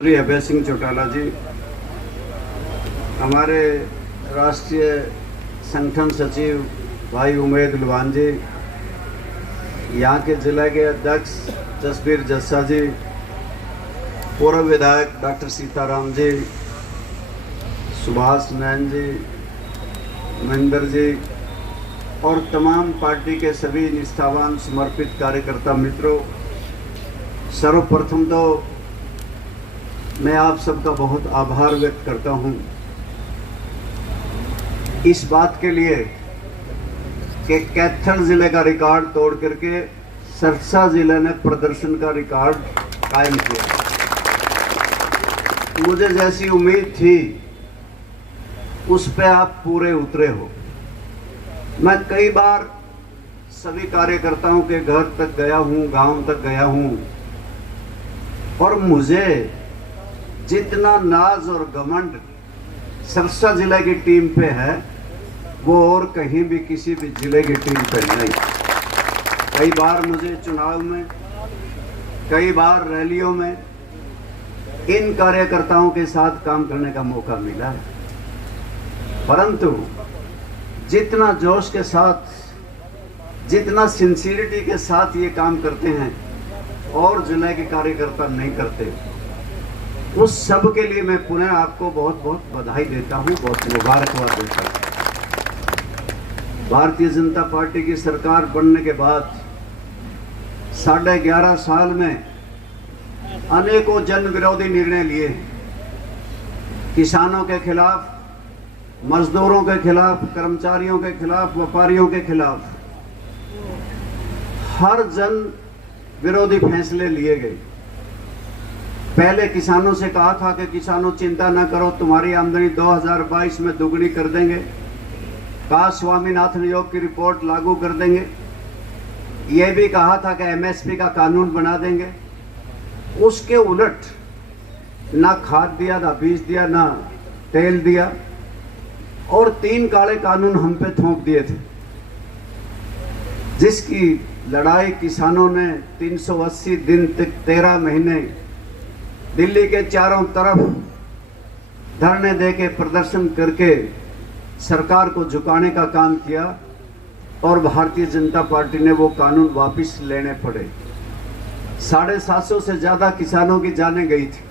श्री अभय सिंह चौटाला जी, हमारे राष्ट्रीय संगठन सचिव भाई उमेद लुवान जी, यहाँ के जिला के अध्यक्ष जसबीर जस्सा जी, पूर्व विधायक डॉक्टर सीताराम जी, सुभाष नैन जी, महेंद्र जी और तमाम पार्टी के सभी निष्ठावान समर्पित कार्यकर्ता मित्रों, सर्वप्रथम तो मैं आप सबका बहुत आभार व्यक्त करता हूं इस बात के लिए कि कैथल जिले का रिकॉर्ड तोड़ करके सरसा जिले ने प्रदर्शन का रिकॉर्ड कायम किया। मुझे जैसी उम्मीद थी उस पे आप पूरे उतरे हो। मैं कई बार सभी कार्यकर्ताओं के घर तक गया हूं, गांव तक गया हूं और मुझे जितना नाज और घमंड सरसा जिले की टीम पे है वो और कहीं भी किसी भी जिले की टीम पे नहीं। कई बार मुझे चुनाव में, कई बार रैलियों में इन कार्यकर्ताओं के साथ काम करने का मौका मिला है, परंतु जितना जोश के साथ, जितना सिंसियरिटी के साथ ये काम करते हैं और जिले के कार्यकर्ता नहीं करते, उस सब के लिए मैं पुनः आपको बहुत बहुत बधाई देता हूं, बहुत मुबारकबाद देता हूं। भारतीय जनता पार्टी की सरकार बनने के बाद 11.5 साल में अनेकों जन विरोधी निर्णय लिए। किसानों के खिलाफ, मजदूरों के खिलाफ, कर्मचारियों के खिलाफ, व्यापारियों के खिलाफ हर जन विरोधी फैसले लिए गए। पहले किसानों से कहा था कि किसानों चिंता न करो, तुम्हारी आमदनी 2022 में दुगनी कर देंगे। कहा स्वामीनाथन आयोग की रिपोर्ट लागू कर देंगे। यह भी कहा था कि एमएसपी का कानून बना देंगे। उसके उलट ना खाद दिया, ना बीज दिया, ना तेल दिया और 3 काले कानून हम पे थोप दिए थे, जिसकी लड़ाई किसानों ने 380 दिन तक 13 महीने दिल्ली के चारों तरफ धरने देके प्रदर्शन करके सरकार को झुकाने का काम किया और भारतीय जनता पार्टी ने वो कानून वापस लेने पड़े। 750 से ज्यादा किसानों की जानें गई थी।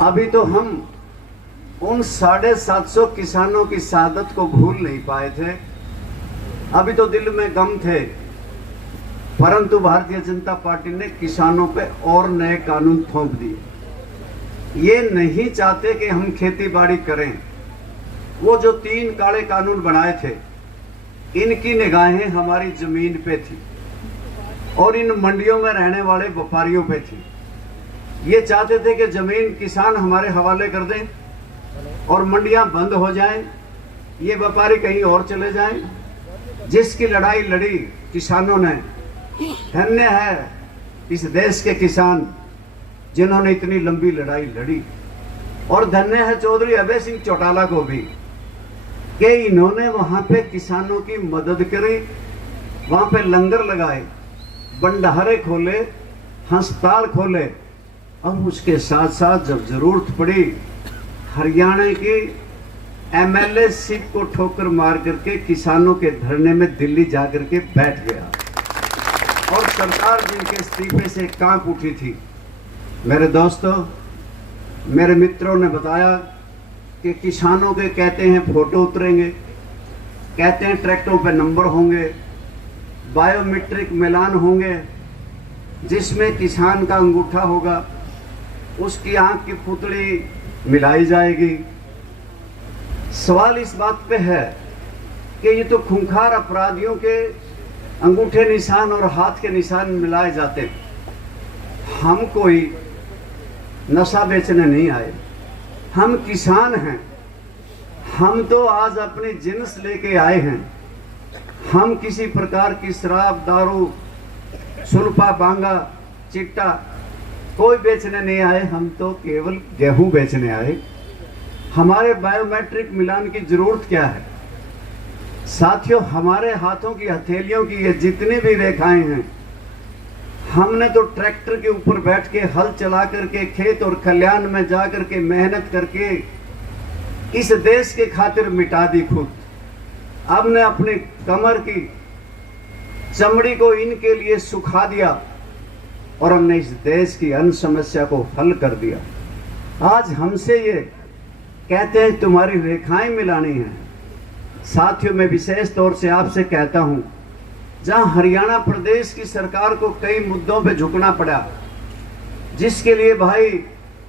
अभी तो हम उन 750 किसानों की शहादत को भूल नहीं पाए थे, अभी तो दिल में गम थे, परंतु भारतीय जनता पार्टी ने किसानों पे और नए कानून थोप दिए। ये नहीं चाहते कि हम खेती बाड़ी करें। वो जो 3 काले कानून बनाए थे, इनकी निगाहें हमारी जमीन पे थी और इन मंडियों में रहने वाले व्यापारियों पे थी। ये चाहते थे कि जमीन किसान हमारे हवाले कर दें और मंडियां बंद हो जाएं, ये व्यापारी कहीं और चले जाएं। जिसकी लड़ाई लड़ी किसानों ने, धन्य है इस देश के किसान जिन्होंने इतनी लंबी लड़ाई लड़ी, और धन्य है चौधरी अभय सिंह चौटाला को भी कि इन्होंने वहां पे किसानों की मदद करी, वहां पे लंगर लगाए, भंडारे खोले, अस्पताल खोले और उसके साथ साथ जब जरूरत पड़ी हरियाणा की एमएलए सीट को ठोकर मार करके किसानों के धरने में दिल्ली जाकर के बैठ गया और सरकार जिनके इस्तीफे से कांप उठी थी। मेरे दोस्तों, मेरे मित्रों ने बताया कि किसानों के कहते हैं फोटो उतरेंगे, कहते हैं ट्रैक्टरों पे नंबर होंगे, बायोमेट्रिक मिलान होंगे, जिसमें किसान का अंगूठा होगा, उसकी आंख की पुतली मिलाई जाएगी। सवाल इस बात पे है कि ये तो खूंखार अपराधियों के अंगूठे निशान और हाथ के निशान मिलाए जाते। हम कोई नशा बेचने नहीं आए, हम किसान हैं। हम तो आज अपनी जिन्स लेके आए हैं। हम किसी प्रकार की शराब, दारू, सुल्फा, बांगा, चिट्टा कोई बेचने नहीं आए। हम तो केवल गेहूं बेचने आए। हमारे बायोमेट्रिक मिलान की जरूरत क्या है? साथियों, हमारे हाथों की हथेलियों की ये जितनी भी रेखाएं हैं, हमने तो ट्रैक्टर के ऊपर बैठ के हल चला करके खेत और खलिहान में जा करके मेहनत करके इस देश के खातिर मिटा दी खुद। हमने अपनी कमर की चमड़ी को इनके लिए सुखा दिया और हमने इस देश की अन्न समस्या को हल कर दिया। आज हमसे ये कहते हैं तुम्हारी रेखाएं मिलानी है। साथियों, मैं विशेष तौर से आपसे कहता हूं, जहां हरियाणा प्रदेश की सरकार को कई मुद्दों पे झुकना पड़ा, जिसके लिए भाई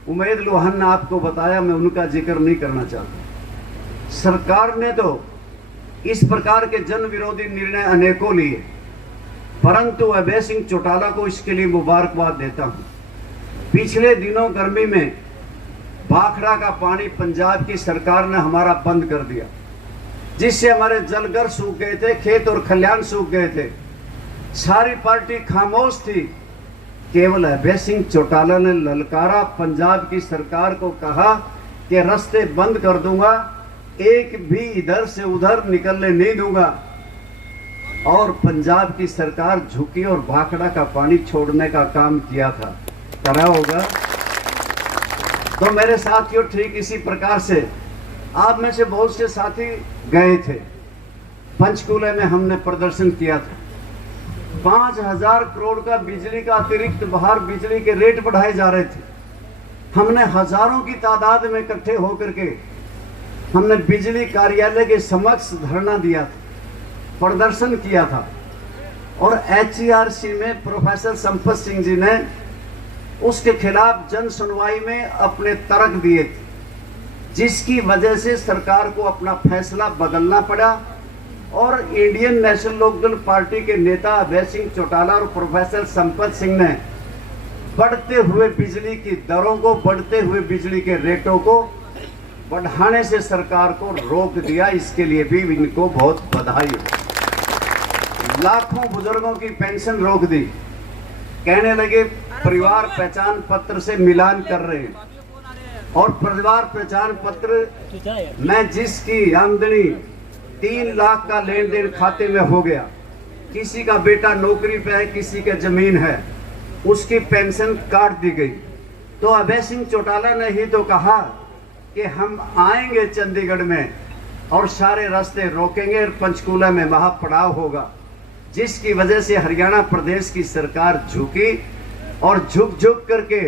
उमेद लोहान ने आपको बताया, मैं उनका जिक्र नहीं करना चाहता। सरकार ने तो इस प्रकार के जन विरोधी निर्णय अनेकों लिए, परंतु अभय सिंह चौटाला को इसके लिए मुबारकबाद देता हूं। पिछले दिनों गर्मी में भाखड़ा का पानी पंजाब की सरकार ने हमारा बंद कर दिया, जिससे हमारे जलघर सूख गए थे, खेत और खलिहान सूख गए थे। सारी पार्टी खामोश थी, केवल अभय सिंह चौटाला ने ललकारा, पंजाब की सरकार को कहा कि रास्ते बंद कर दूंगा, एक भी इधर से उधर निकलने नहीं दूंगा। और पंजाब की सरकार झुकी और भाखड़ा का पानी छोड़ने का काम किया था, करा होगा। तो मेरे साथियों, ठीक इसी प्रकार से आप में से बहुत से साथी गए थे पंचकूले में, हमने प्रदर्शन किया था। 5000 करोड़ का बिजली का अतिरिक्त बाहर बिजली के रेट बढ़ाए जा रहे थे। हमने हजारों की तादाद में इकट्ठे होकर के हमने बिजली कार्यालय के समक्ष धरना दिया था, प्रदर्शन किया था। और HERC में प्रोफेसर संपत सिंह जी ने उसके खिलाफ जन सुनवाई में अपने तर्क दिए थे, जिसकी वजह से सरकार को अपना फैसला बदलना पड़ा। और इंडियन नेशनल लोकदल पार्टी के नेता अभय सिंह चौटाला और प्रोफेसर संपत सिंह ने बढ़ते हुए बिजली की दरों को, बढ़ते हुए बिजली के रेटों को बढ़ाने से सरकार को रोक दिया। इसके लिए भी इनको बहुत बधाई हो। लाखों बुजुर्गों की पेंशन रोक दी, कहने लगे परिवार पहचान पत्र से मिलान कर रहे हैं। और परिवार पहचान पत्र में जिसकी आमदनी 3 लाख का लेन देन खाते में हो गया, किसी का बेटा नौकरी पे है, किसी के जमीन है, उसकी पेंशन काट दी गई। तो अभय सिंह चौटाला ने ही तो कहा कि हम आएंगे चंडीगढ़ में और सारे रास्ते रोकेंगे और पंचकूला में महापड़ाव होगा, जिसकी वजह से हरियाणा प्रदेश की सरकार झुकी और झुक झुक करके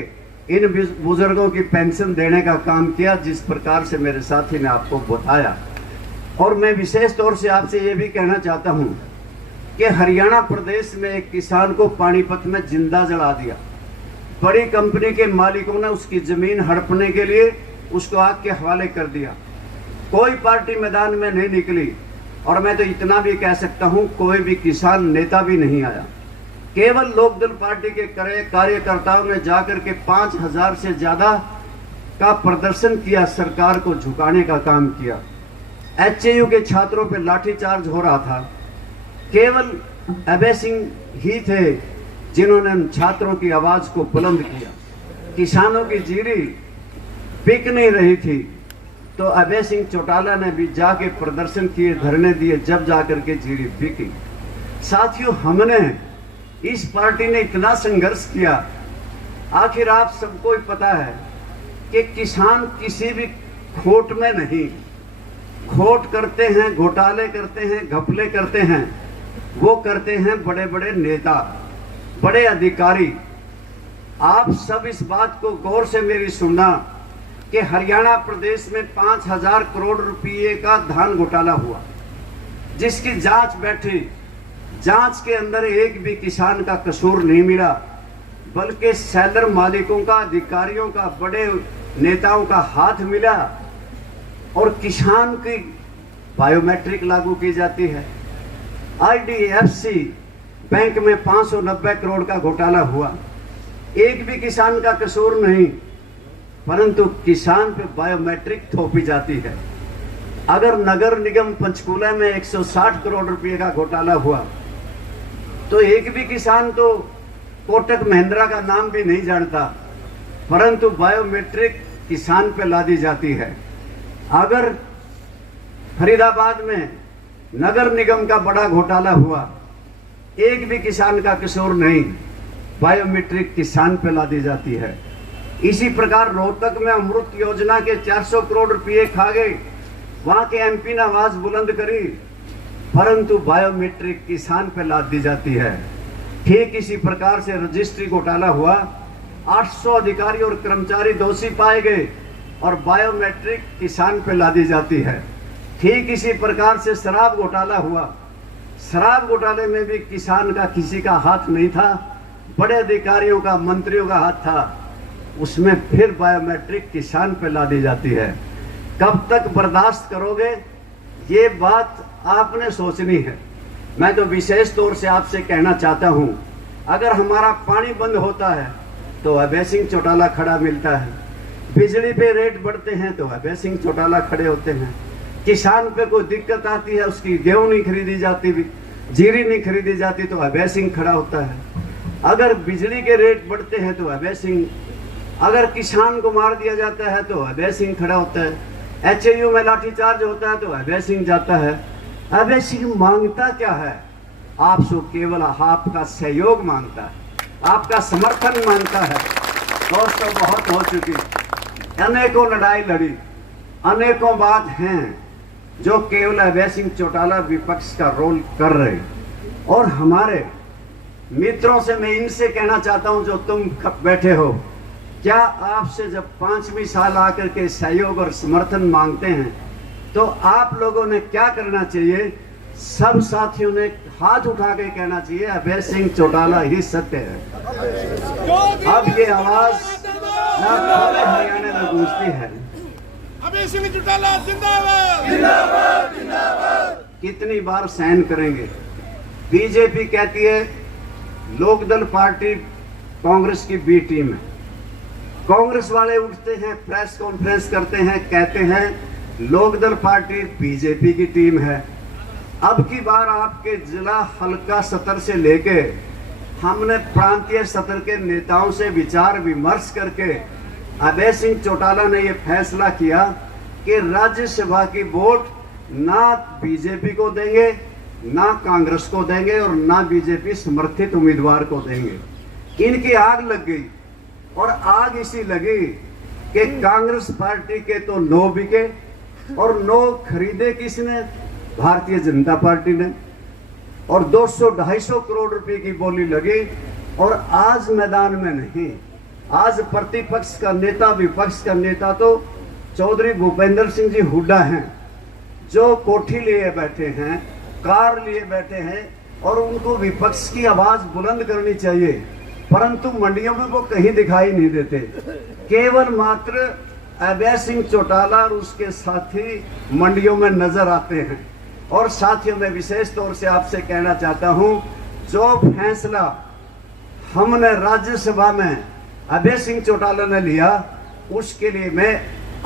इन बुजुर्गों की पेंशन देने का काम किया, जिस प्रकार से मेरे साथी ने आपको बताया। और मैं विशेष तौर से आपसे ये भी कहना चाहता हूं कि हरियाणा प्रदेश में एक किसान को पानीपत में जिंदा जला दिया। बड़ी कंपनी के मालिकों ने उसकी जमीन हड़पने के लिए उसको आग के हवाले कर दिया। कोई पार्टी मैदान में नहीं निकली, और मैं तो इतना भी कह सकता हूं कोई भी किसान नेता भी नहीं आया। केवल लोकदल पार्टी के कार्यकर्ताओं ने जाकर के 5000 से ज्यादा का प्रदर्शन किया, सरकार को झुकाने का काम किया। HAU के छात्रों पे लाठीचार्ज हो रहा था, केवल अभय सिंह ही थे जिन्होंने उन छात्रों की आवाज को बुलंद किया। किसानों की जीरी बिक नहीं रही थी, तो अभय सिंह चौटाला ने भी जाके प्रदर्शन किए, धरने दिए, जब जाकर के जीरी बिकी। साथियों, हमने इस पार्टी ने इतना संघर्ष किया। आखिर आप सबको ही पता है कि किसान किसी भी खोट में नहीं, खोट करते हैं, घोटाले करते हैं, घपले करते हैं, वो करते हैं बड़े बड़े नेता, बड़े अधिकारी। आप सब इस बात को गौर से मेरी सुनना कि हरियाणा प्रदेश में 5000 करोड़ रुपये का धान घोटाला हुआ, जिसकी जांच बैठी। जांच के अंदर एक भी किसान का कसूर नहीं मिला, बल्कि सेलर मालिकों का, अधिकारियों का, बड़े नेताओं का हाथ मिला। और किसान की बायोमेट्रिक लागू की जाती है। IDFC बैंक में 590 करोड़ का घोटाला हुआ, एक भी किसान का कसूर नहीं, परंतु किसान पे बायोमेट्रिक थोपी जाती है। अगर नगर निगम पंचकूला में 160 करोड़ रुपए का घोटाला हुआ, तो एक भी किसान तो कोटक महिंद्रा का नाम भी नहीं जानता, परंतु बायोमेट्रिक किसान पे लादी जाती है। अगर फरीदाबाद में नगर निगम का बड़ा घोटाला हुआ, एक भी किसान का कसूर नहीं, बायोमेट्रिक किसान पे ला दी जाती है। इसी प्रकार रोहतक में अमृत योजना के 400 करोड़ रुपए खा गए, वहां के एमपी ने आवाज बुलंद करी, परंतु बायोमेट्रिक किसान पे लाद दी जाती है। ठीक इसी प्रकार से रजिस्ट्री घोटाला हुआ, 800 अधिकारी और कर्मचारी दोषी पाए गए और बायोमेट्रिक किसान पे ला दी जाती है। ठीक इसी प्रकार से शराब घोटाला हुआ, शराब घोटाले में भी किसान का किसी का हाथ नहीं था, बड़े अधिकारियों का, मंत्रियों का हाथ था, उसमें फिर बायोमेट्रिक किसान पे ला दी जाती है। कब तक बर्दाश्त करोगे, ये बात आपने सोचनी है। मैं तो विशेष तौर से आपसे कहना चाहता हूं, अगर हमारा पानी बंद होता है तो अभय सिंह चौटाला खड़ा मिलता है, बिजली पे रेट बढ़ते हैं तो अभय सिंह चौटाला खड़े होते हैं, किसान पे कोई दिक्कत आती है, उसकी गेहूं नहीं खरीदी जाती, जीरी नहीं खरीदी जाती तो अभय सिंह खड़ा होता है। अगर बिजली के रेट बढ़ते हैं तो अभय सिंह, अगर किसान को मार दिया जाता है तो अभय सिंह खड़ा होता है, एचएयू में लाठीचार्ज होता है तो अभय सिंह जाता है। अभय सिंह मांगता क्या है? आपसे केवल आपका सहयोग मांगता है, आपका समर्थन मांगता है। दोस्तों, बहुत हो चुकी, अनेकों लड़ाई लड़ी, अनेकों बात हैं जो केवल अभय सिंह चौटाला विपक्ष का रोल कर रहे। और हमारे मित्रों से मैं इनसे कहना चाहता हूं जो तुम बैठे हो, क्या आपसे जब 5वीं साल आकर के सहयोग और समर्थन मांगते हैं तो आप लोगों ने क्या करना चाहिए? सब साथियों ने हाथ उठा के कहना चाहिए अभय सिंह चौटाला ही सत्य है। अब ये आवाज हरियाणा में गूंजती है, अभय सिंह चौटाला जिंदाबाद जिंदाबाद जिंदाबाद। कितनी बार सहन करेंगे? बीजेपी कहती है लोकदल पार्टी कांग्रेस की बी टीम है, कांग्रेस वाले उठते हैं, प्रेस कॉन्फ्रेंस करते हैं, कहते हैं लोकदल पार्टी बीजेपी की टीम है। अब की बार आपके जिला हल्का सत्र से लेके हमने प्रांतीय सत्र के नेताओं से विचार विमर्श करके अभय सिंह चौटाला ने यह फैसला किया कि राज्यसभा की वोट ना बीजेपी को देंगे, ना कांग्रेस को देंगे और ना बीजेपी समर्थित उम्मीदवार को देंगे। इनकी आग लग गई और आग इसी लगी कि कांग्रेस पार्टी के तो 9 बिके और 9 खरीदे किसने? भारतीय जनता पार्टी ने, और 200-250 करोड़ रुपए की बोली लगी। और आज मैदान में नहीं, आज प्रतिपक्ष का नेता, विपक्ष का नेता तो चौधरी भूपेंद्र सिंह जी हुड्डा हैं, जो कोठी लिए बैठे हैं, कार लिए बैठे हैं और उनको विपक्ष की आवाज बुलंद करनी चाहिए, परंतु मंडियों में वो कहीं दिखाई नहीं देते। केवल मात्र अभय सिंह चौटाला और उसके साथी मंडियों में नजर आते हैं। और साथियों, मैं विशेष तौर से आपसे कहना चाहता हूं, जो फैसला हमने राज्यसभा में अभय सिंह चौटाला ने लिया, उसके लिए मैं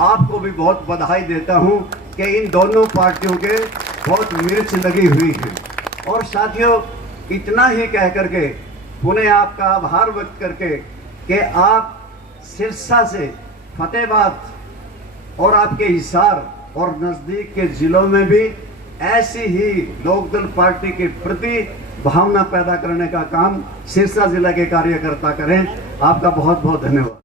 आपको भी बहुत बधाई देता हूं कि इन दोनों पार्टियों के बहुत मिर्च लगी हुई है। और साथियों, इतना ही कह करके पुनः आपका आभार व्यक्त करके कि आप सिरसा से फतेहाबाद और आपके हिसार और नजदीक के जिलों में भी ऐसी ही लोकदल पार्टी के प्रति भावना पैदा करने का काम सिरसा जिला के कार्यकर्ता करें। आपका बहुत बहुत धन्यवाद।